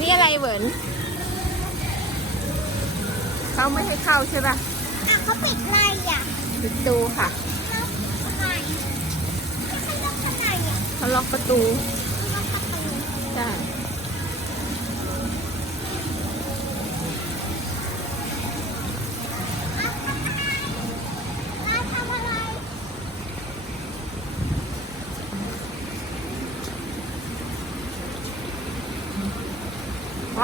นี้อะไรเหวินเขาไม่ให้เข้าใช่ป่ะเขาปิดอะไรอ่ะปิดตูค่ะล็อกทำไมไม่ใช่ล็อกทำไมอ่ะเขาล็อกประตู ล็อกประตูใช่